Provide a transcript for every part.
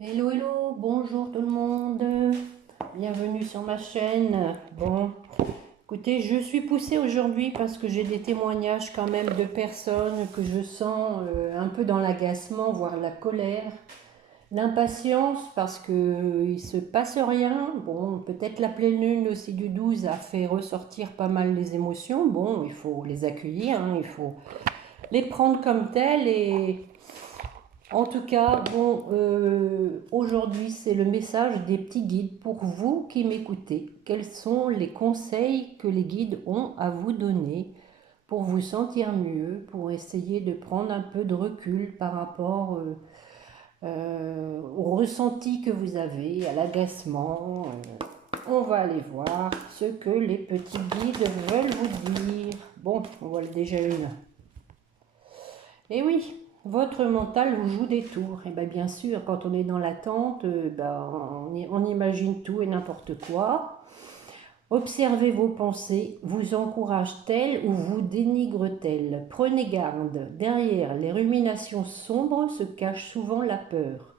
Hello, hello, bonjour tout le monde, bienvenue sur ma chaîne. Bon, écoutez, je suis poussée aujourd'hui parce que j'ai des témoignages quand même de personnes que je sens un peu dans l'agacement, voire la colère, l'impatience parce que il se passe rien. Bon, peut-être la pleine lune aussi du 12 a fait ressortir pas mal les émotions. Bon, il faut les accueillir, hein, il faut les prendre comme telles et en tout cas, bon, aujourd'hui, c'est le message des petits guides pour vous qui m'écoutez. Quels sont les conseils que les guides ont à vous donner pour vous sentir mieux, pour essayer de prendre un peu de recul par rapport au ressenti que vous avez, à l'agacement. On va aller voir ce que les petits guides veulent vous dire. Bon, on voit déjà une. Et oui, votre mental vous joue des tours. Et bien sûr, quand on est dans l'attente, on imagine tout et n'importe quoi. Observez vos pensées, vous encouragent-elles ou vous dénigrent-elles? Prenez garde, derrière les ruminations sombres se cache souvent la peur.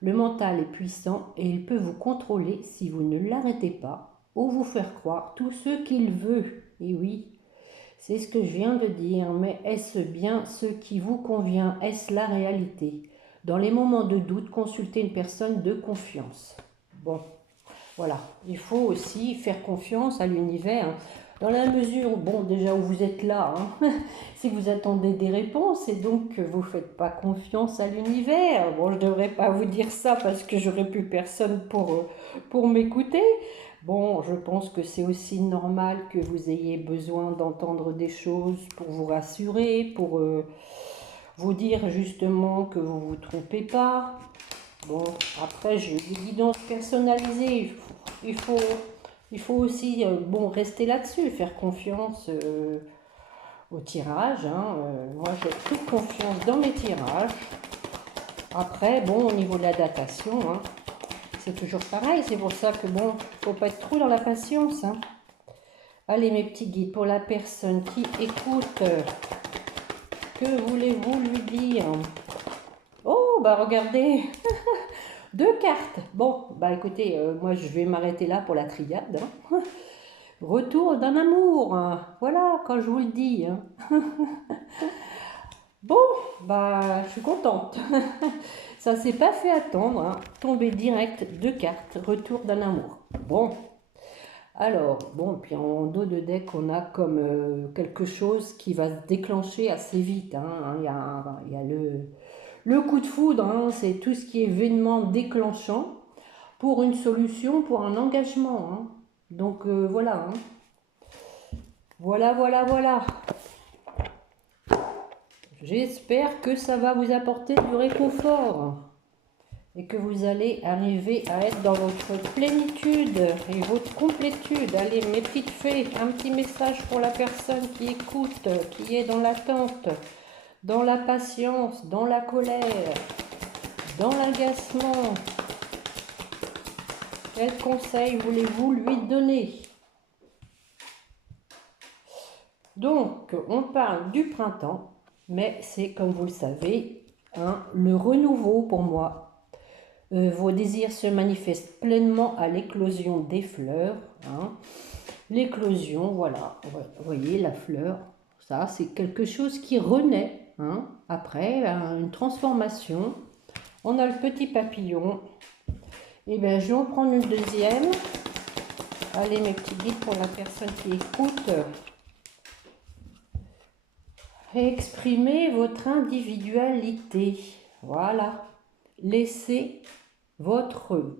Le mental est puissant et il peut vous contrôler si vous ne l'arrêtez pas ou vous faire croire tout ce qu'il veut. Et oui, c'est ce que je viens de dire, mais est-ce bien ce qui vous convient? Est-ce la réalité? Dans les moments de doute, consultez une personne de confiance. Bon, voilà. Il faut aussi faire confiance à l'univers. Dans la mesure, bon, déjà où vous êtes là, si vous attendez des réponses et donc vous ne faites pas confiance à l'univers. Bon, je ne devrais pas vous dire ça parce que j'aurais plus personne pour m'écouter. Bon, je pense que c'est aussi normal que vous ayez besoin d'entendre des choses pour vous rassurer, pour vous dire justement que vous ne vous trompez pas. Bon, après, j'ai des guidances personnalisées. Il faut, il faut aussi bon, rester là-dessus, faire confiance au tirage. Moi, j'ai toute confiance dans mes tirages. Après, bon, au niveau de la datation, c'est toujours pareil. C'est pour ça que, bon, faut pas être trop dans la patience. Allez, mes petits guides, pour la personne qui écoute, que voulez-vous lui dire? Oh, bah regardez, deux cartes. Bon, bah écoutez, moi je vais m'arrêter là pour la triade. Retour d'un amour, voilà, quand je vous le dis. Bon, bah je suis contente. Ça s'est pas fait attendre, tombé direct, deux cartes, retour d'un amour. Bon, alors, bon, puis en dos de deck, on a comme quelque chose qui va se déclencher assez vite. Il y a le coup de foudre, c'est tout ce qui est événement déclenchant pour une solution, pour un engagement. Donc voilà, voilà, voilà, voilà. J'espère que ça va vous apporter du réconfort et que vous allez arriver à être dans votre plénitude et votre complétude. Allez, mes petites fées, un petit message pour la personne qui écoute, qui est dans l'attente, dans la patience, dans la colère, dans l'agacement. Quel conseil voulez-vous lui donner? Donc, on parle du printemps, mais c'est comme vous le savez, le renouveau pour moi. Vos désirs se manifestent pleinement à l'éclosion des fleurs. L'éclosion, voilà, vous voyez la fleur, ça c'est quelque chose qui renaît après une transformation. On a le petit papillon. Et bien, je vais en prendre une deuxième. Allez, mes petits guides pour la personne qui écoute. Exprimez votre individualité. Voilà. Laissez votre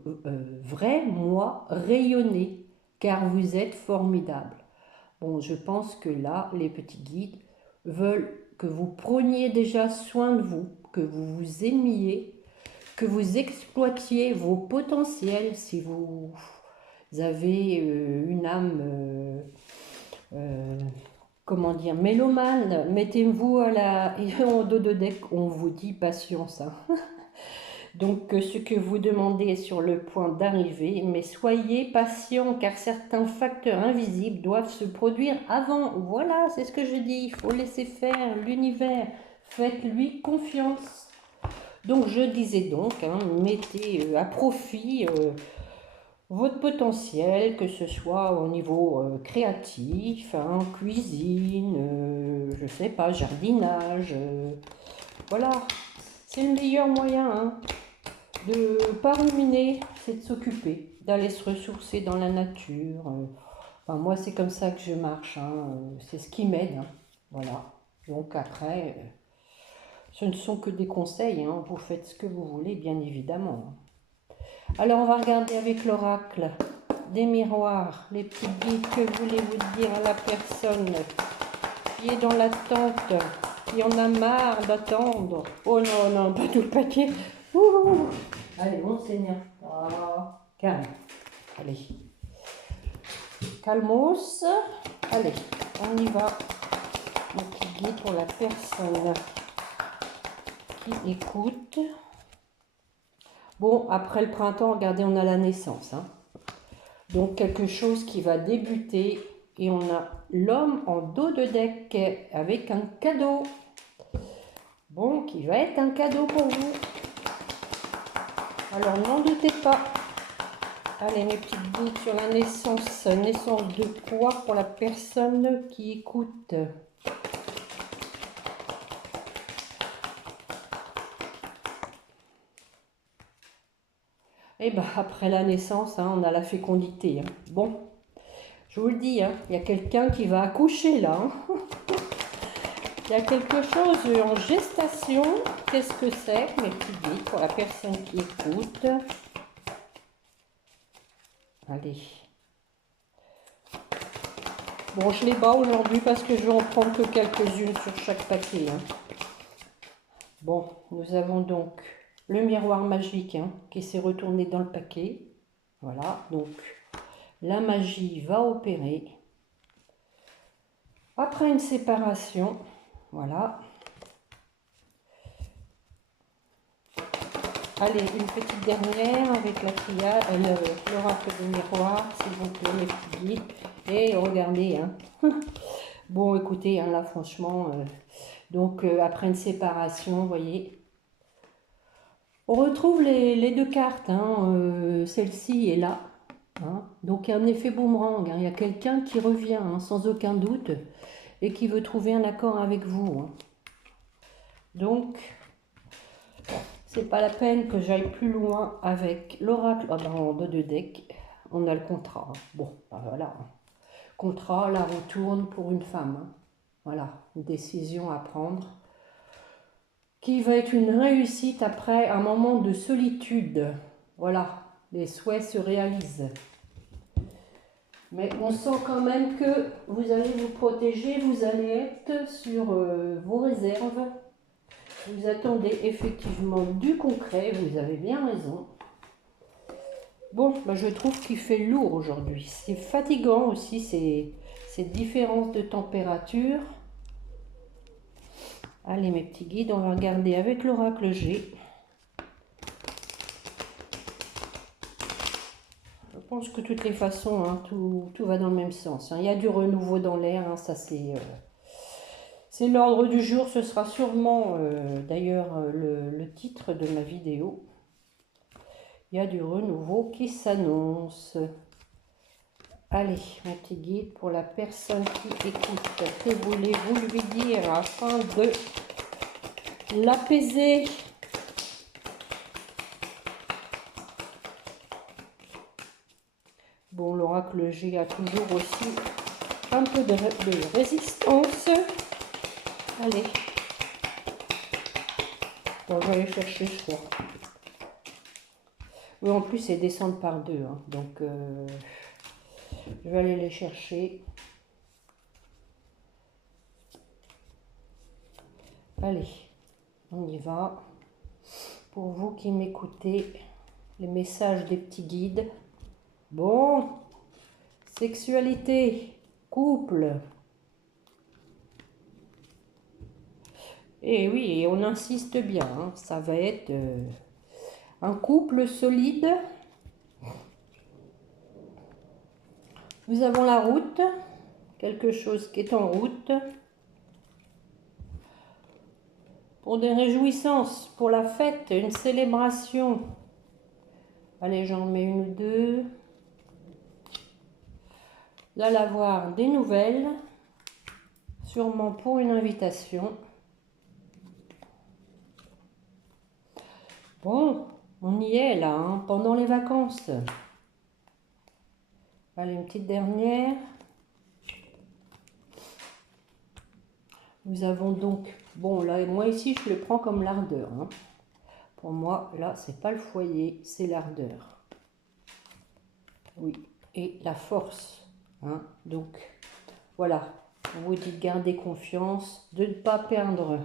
vrai moi rayonner, car vous êtes formidable. Bon, je pense que là, les petits guides veulent que vous preniez déjà soin de vous, que vous vous aimiez, que vous exploitiez vos potentiels si vous avez une âme comment dire, mélomane, mettez-vous à la en dos de deck, on vous dit patience. Donc ce que vous demandez est sur le point d'arriver, mais soyez patient car certains facteurs invisibles doivent se produire avant. Voilà, c'est ce que je dis, il faut laisser faire l'univers, faites-lui confiance. Donc je disais donc, hein, mettez à profit votre potentiel, que ce soit au niveau créatif, hein, cuisine, je sais pas, jardinage. Voilà, c'est le meilleur moyen hein, de ne pas ruminer, c'est de s'occuper, d'aller se ressourcer dans la nature. Enfin, moi, c'est comme ça que je marche, hein, c'est ce qui m'aide. Hein, voilà, donc après, ce ne sont que des conseils, hein, vous faites ce que vous voulez, bien évidemment. Alors, on va regarder avec l'oracle des miroirs, les petits guides, que voulez-vous dire à la personne qui est dans l'attente, qui en a marre d'attendre. Oh non, non, pas tout le paquet. Ouh. Allez, on s'énerve pas. Calme. Allez. Calmos. Allez, on y va. Mon petit guide pour la personne qui écoute. Bon, après le printemps, regardez, on a la naissance. Hein. Donc, quelque chose qui va débuter. Et on a l'homme en dos de deck avec un cadeau. Bon, qui va être un cadeau pour vous. Alors, n'en doutez pas. Allez, mes petites boucles sur la naissance. Naissance de quoi pour la personne qui écoute? Et bien, après la naissance, hein, on a la fécondité. Hein. Bon, je vous le dis, hein, il y a quelqu'un qui va accoucher là. Hein. Il y a quelque chose en gestation. Qu'est-ce que c'est, mes petites boucles, pour la personne qui écoute? Allez. Bon, je les bats aujourd'hui parce que je vais en prendre que quelques-unes sur chaque paquet. Hein. Bon, nous avons donc le miroir magique hein, qui s'est retourné dans le paquet. Voilà, donc la magie va opérer. Après une séparation, voilà. Allez, une petite dernière avec la triade, l'oracle du miroir, s'il vous plaît, mes petits guides. Et regardez, hein. Bon, écoutez, hein, là, franchement, donc après une séparation, vous voyez, on retrouve les deux cartes, hein, celle-ci et là. Hein. Donc, il y a un effet boomerang, hein. Il y a quelqu'un qui revient, hein, sans aucun doute, et qui veut trouver un accord avec vous. Hein. Donc, c'est pas la peine que j'aille plus loin avec l'oracle. Ah ben, en dos de deck, on a le contrat. Hein. Bon, ben voilà. Contrat, la roue tourne pour une femme. Hein. Voilà, une décision à prendre. Qui va être une réussite après un moment de solitude. Voilà, les souhaits se réalisent. Mais on sent quand même que vous allez vous protéger, vous allez être sur vos réserves. Vous attendez effectivement du concret, vous avez bien raison. Bon, ben je trouve qu'il fait lourd aujourd'hui. C'est fatigant aussi, ces différences de température. Allez mes petits guides, on va regarder avec l'oracle G. Je pense que de toutes les façons, hein, tout va dans le même sens. Hein. Il y a du renouveau dans l'air, hein, ça c'est l'ordre du jour. Ce sera sûrement d'ailleurs le titre de ma vidéo. Il y a du renouveau qui s'annonce. Allez, mon petit guide pour la personne qui écoute. Que voulez-vous lui dire afin de l'apaiser? Bon, l'oracle G a toujours aussi un peu de résistance. Allez. Bon, je vais aller chercher, je crois. Oui, en plus, c'est descendre par deux. Hein, donc, je vais aller les chercher. Allez, on y va. Pour vous qui m'écoutez, les messages des petits guides. Bon, sexualité, couple. Et oui, on insiste bien, hein, ça va être un couple solide. Nous avons la route, quelque chose qui est en route. pour des réjouissances, pour la fête, une célébration. Allez, j'en mets une ou deux. Vous allez avoir des nouvelles, sûrement pour une invitation. Bon, on y est là, hein, pendant les vacances. Allez, une petite dernière. Nous avons donc, bon là, moi ici je le prends comme l'ardeur. Hein. Pour moi, là, c'est pas le foyer, c'est l'ardeur. Oui, et la force. Hein. Donc, voilà, on vous dit de garder confiance, de ne pas perdre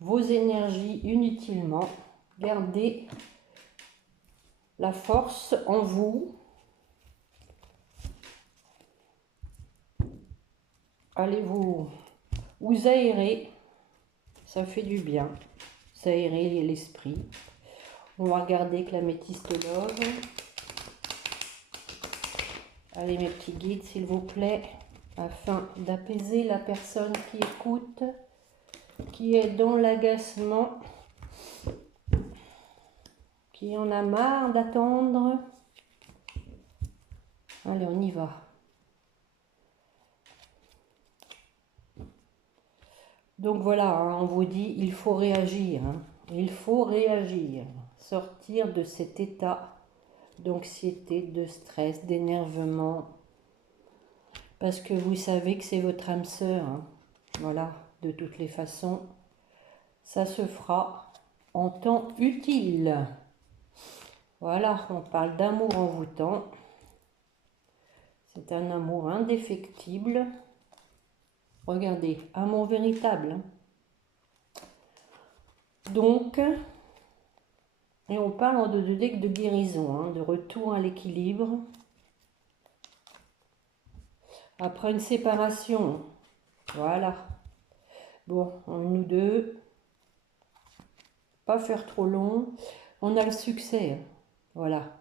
vos énergies inutilement. Gardez la force en vous. Allez vous aérer, ça fait du bien, ça aérer l'esprit. On va regarder avec l'améthyste love. Allez mes petits guides s'il vous plaît, afin d'apaiser la personne qui écoute, qui est dans l'agacement, qui en a marre d'attendre. Allez, on y va. Donc voilà, hein, on vous dit, il faut réagir. Hein. Il faut réagir. Sortir de cet état d'anxiété, de stress, d'énervement. Parce que vous savez que c'est votre âme sœur. Hein. Voilà, de toutes les façons, ça se fera en temps utile. Voilà, on parle d'amour envoûtant. C'est un amour indéfectible. Regardez, amour véritable. Donc, et on parle de deck de guérison, hein, de retour à l'équilibre. Après une séparation, voilà. Bon, une ou deux. Pas faire trop long. On a le succès, voilà.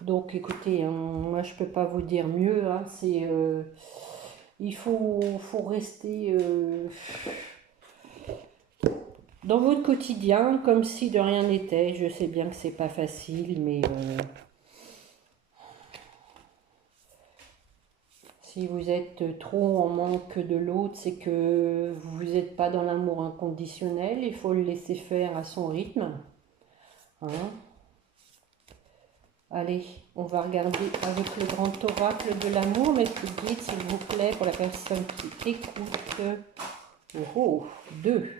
Donc, écoutez, hein, moi je peux pas vous dire mieux, hein, c'est... il faut rester dans votre quotidien comme si de rien n'était. Je sais bien que c'est pas facile, mais si vous êtes trop en manque de l'autre, c'est que vous n'êtes pas dans l'amour inconditionnel. Il faut le laisser faire à son rythme. Hein. Allez, on va regarder avec le grand oracle de l'amour, mes petits guides, s'il vous plaît, pour la personne qui écoute. Oh, deux.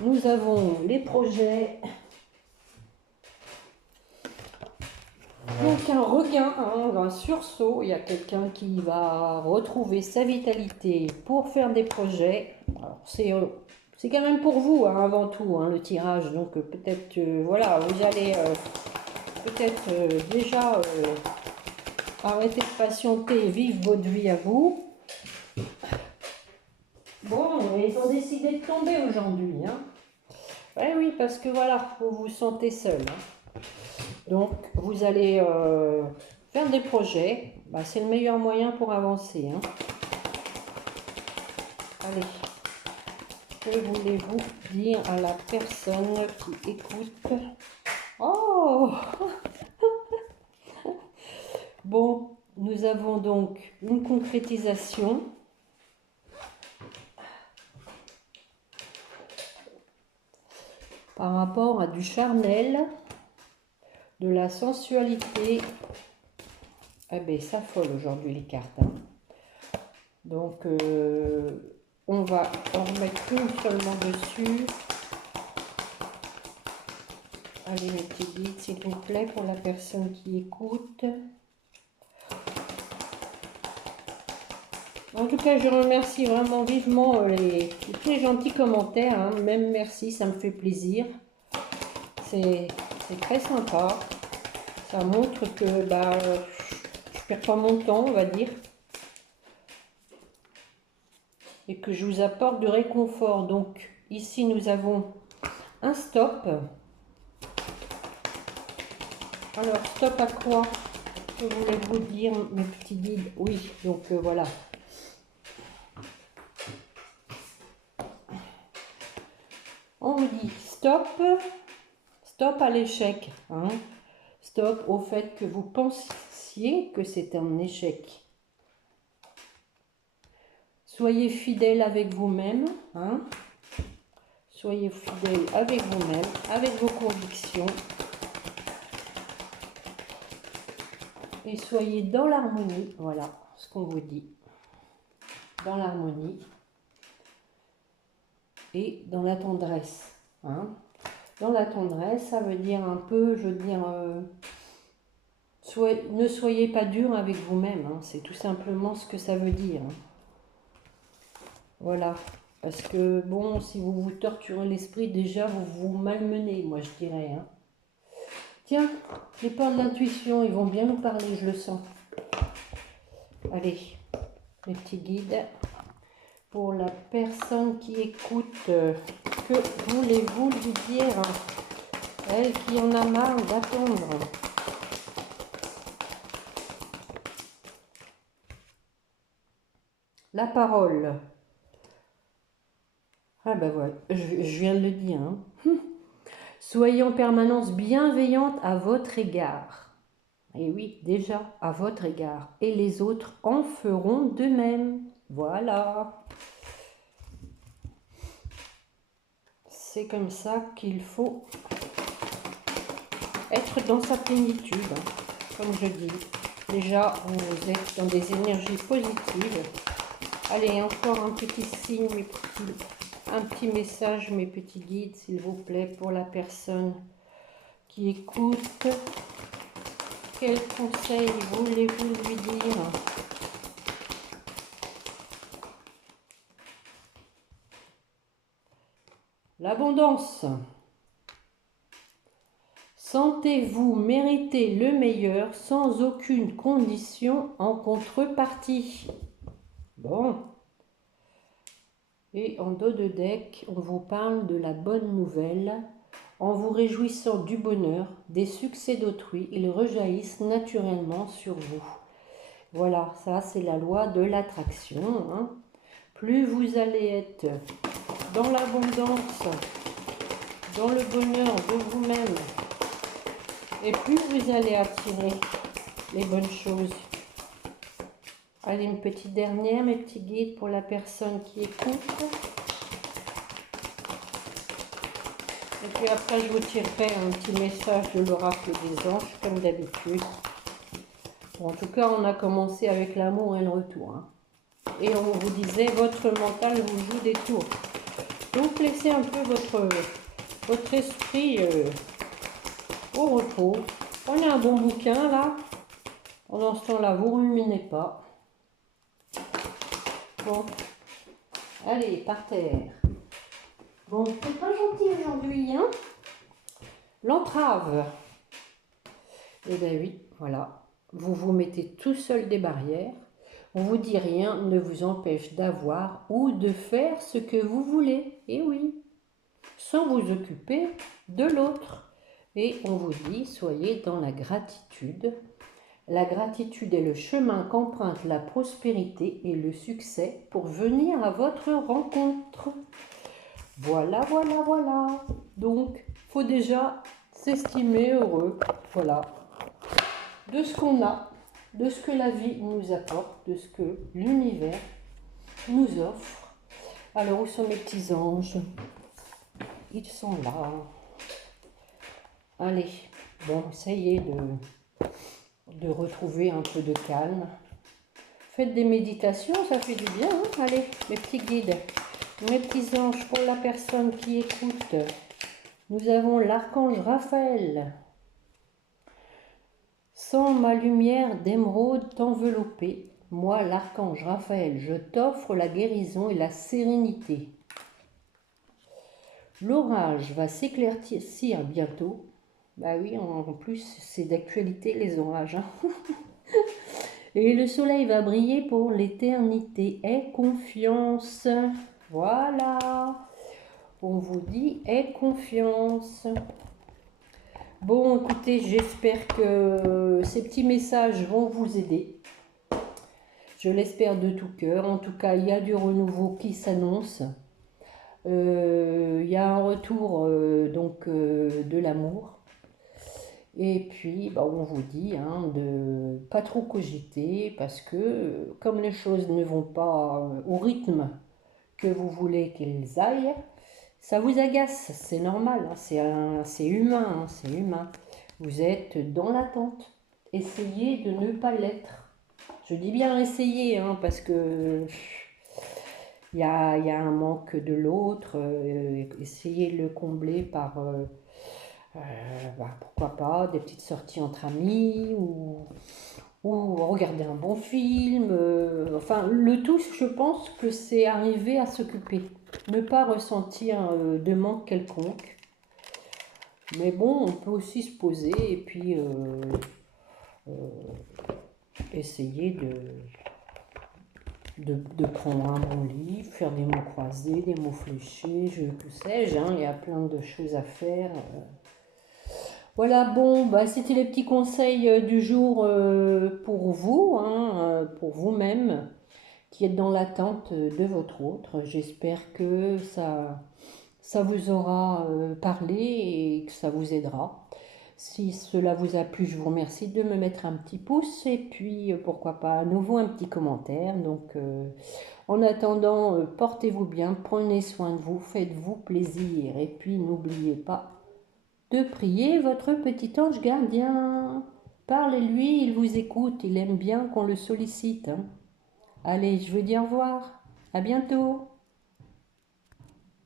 Nous avons les projets. Donc un regain, hein, un sursaut. Il y a quelqu'un qui va retrouver sa vitalité pour faire des projets. C'est quand même pour vous, hein, avant tout, hein, le tirage. Donc peut-être, voilà, vous allez... peut-être déjà arrêter de patienter et vivre votre vie à vous. Bon, ils ont décidé de tomber aujourd'hui. Hein. Ouais, oui, parce que voilà, vous vous sentez seul. Hein. Donc, vous allez faire des projets. Bah, c'est le meilleur moyen pour avancer. Hein. Allez, que voulez-vous dire à la personne qui écoute? Oh! Bon, nous avons donc une concrétisation. Par rapport à du charnel, de la sensualité. Eh bien, ça folle aujourd'hui les cartes. Hein. Donc, on va en remettre une seulement dessus. Allez, mes petits guides, s'il vous plaît, pour la personne qui écoute. En tout cas, je remercie vraiment vivement tous les gentils commentaires. Hein. Même merci, ça me fait plaisir. C'est très sympa. Ça montre que bah, je perds pas mon temps, on va dire. Et que je vous apporte du réconfort. Donc, ici, nous avons un stop. Alors, stop à quoi? Que voulez-vous dire, mes petits guides? Oui, donc voilà. stop, stop à l'échec, hein. Stop au fait que vous pensiez que c'est un échec. Soyez fidèle avec vous-même, hein. Soyez fidèle avec vous-même, avec vos convictions. Et soyez dans l'harmonie, voilà ce qu'on vous dit. Dans l'harmonie et dans la tendresse, hein. Dans la tendresse, ça veut dire un peu, je veux dire, ne soyez pas dur avec vous-même, hein. C'est tout simplement ce que ça veut dire, hein. Voilà, parce que bon, si vous vous torturez l'esprit, déjà vous vous malmenez, moi je dirais, hein. Tiens, les ports de l'intuition, ils vont bien nous parler, je le sens. Allez, les petits guides. Pour la personne qui écoute, que voulez-vous lui dire? Elle qui en a marre d'attendre. La parole. Ah ben voilà, je viens de le dire, hein. Soyez en permanence bienveillante à votre égard. Et oui, déjà, à votre égard. Et les autres en feront de même. Voilà. C'est comme ça qu'il faut être dans sa plénitude, hein, comme je dis. Déjà, vous êtes dans des énergies positives. Allez, encore un petit signe, un petit message, mes petits guides, s'il vous plaît, pour la personne qui écoute. Quel conseil voulez-vous lui dire? L'abondance. Sentez-vous mériter le meilleur sans aucune condition en contrepartie. Bon. Et en dos de deck, on vous parle de la bonne nouvelle. En vous réjouissant du bonheur, des succès d'autrui, ils rejaillissent naturellement sur vous. Voilà, ça c'est la loi de l'attraction, hein. Plus vous allez être dans l'abondance, dans le bonheur de vous-même, et plus vous allez attirer les bonnes choses. Allez, une petite dernière, mes petits guides, pour la personne qui écoute. Et puis après, je vous tirerai un petit message de l'oracle des anges, comme d'habitude. Bon, en tout cas, on a commencé avec l'amour et le retour, hein. Et on vous disait, votre mental vous joue des tours. Donc, laissez un peu votre esprit au repos. Prenez un bon bouquin, là. Pendant ce temps-là, vous ne ruminez pas. Bon, allez, par terre. Bon, c'est pas gentil aujourd'hui, hein. L'entrave. Eh bien oui, voilà. Vous vous mettez tout seul des barrières. On vous dit rien ne vous empêche d'avoir ou de faire ce que vous voulez. Et oui, sans vous occuper de l'autre. Et on vous dit, soyez dans la gratitude. La gratitude est le chemin qu'emprunte la prospérité et le succès pour venir à votre rencontre. Voilà, voilà, voilà. Donc, il faut déjà s'estimer heureux, voilà, de ce qu'on a, de ce que la vie nous apporte, de ce que l'univers nous offre. Alors, où sont mes petits anges? Ils sont là. Allez, bon, essayez de retrouver un peu de calme. Faites des méditations, ça fait du bien, hein. Allez, mes petits guides, mes petits anges, pour la personne qui écoute, nous avons l'archange Raphaël. Sans ma lumière d'émeraude t'envelopper, moi l'archange Raphaël, je t'offre la guérison et la sérénité. L'orage va s'éclaircir bientôt. Bah oui, en plus c'est d'actualité les orages, hein. Et le soleil va briller pour l'éternité. Aie confiance. Voilà. On vous dit aie confiance. Bon, écoutez, j'espère que ces petits messages vont vous aider. Je l'espère de tout cœur. En tout cas, il y a du renouveau qui s'annonce. Il y a un retour de l'amour. Et puis, bah, on vous dit hein, de pas trop cogiter parce que comme les choses ne vont pas au rythme que vous voulez qu'elles aillent, ça vous agace. C'est normal, hein, c'est humain, hein, c'est humain. Vous êtes dans l'attente. Essayez de ne pas l'être. Je dis bien essayer, hein, parce que il y a un manque de l'autre. Essayez de le combler par pourquoi pas, des petites sorties entre amis ou regarder un bon film. Enfin, le tout, je pense que c'est arriver à s'occuper. Ne pas ressentir de manque quelconque. Mais bon, on peut aussi se poser et puis essayer de prendre un bon livre, faire des mots croisés, des mots fléchés, que sais-je, hein, il y a plein de choses à faire. Voilà, bon, bah, c'était les petits conseils du jour pour vous, hein, pour vous-même, qui êtes dans l'attente de votre autre. J'espère que ça vous aura parlé et que ça vous aidera. Si cela vous a plu, je vous remercie de me mettre un petit pouce et puis pourquoi pas à nouveau un petit commentaire. Donc, en attendant, portez-vous bien, prenez soin de vous, faites-vous plaisir et puis n'oubliez pas de prier votre petit ange gardien. Parlez-lui, il vous écoute, il aime bien qu'on le sollicite, hein. Allez, je vous dis au revoir, à bientôt.